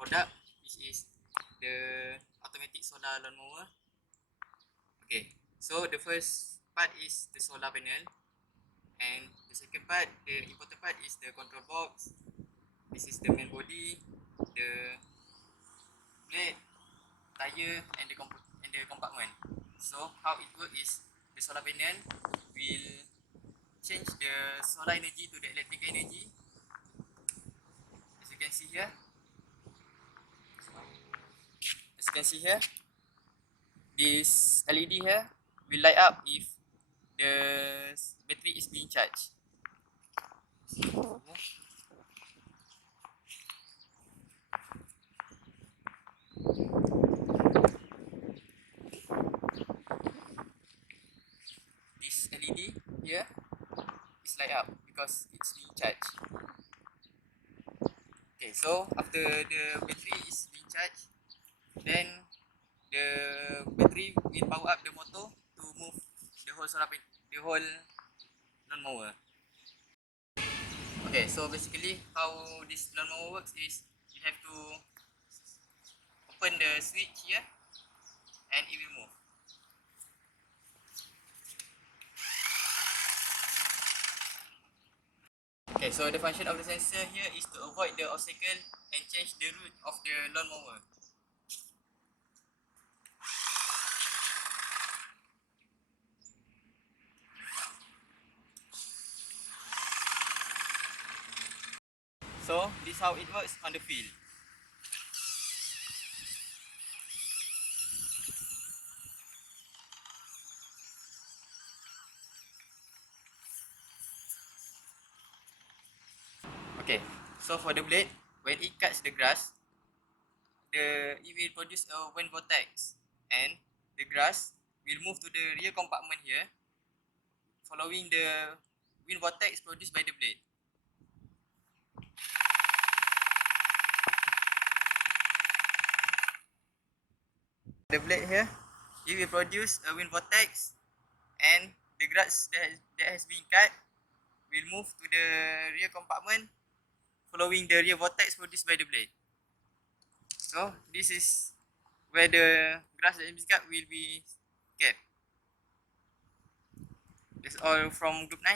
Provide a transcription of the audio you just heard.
product, which is the automatic solar lawnmower. Okay, so the first part is the solar panel, and the second part, the important part, is the control box. This is the main body, the blade, tire, and the compartment. So how it works is the solar panel will change the solar energy to the electric energy. As you can see here, this LED here will light up if the battery is being charged. This LED here is light up because it's being charged. Okay, so after the battery is being charged, then the battery will power up the motor to move the whole lawnmower. Okay, so basically how this lawnmower works is you have to open the switch here and it will move. Okay, so the function of the sensor here is to avoid the obstacle and change the route of the lawnmower. So this is how it works on the field. Okay, so for the blade, when it cuts the grass, it will produce a wind vortex, and the grass will move to the rear compartment here, following the wind vortex produced by the blade. The blade here, it will produce a wind vortex, and the grass that has been cut will move to the rear compartment, following the rear vortex produced by the blade. So this is where the grass that has been cut will be kept. That's all from group 9.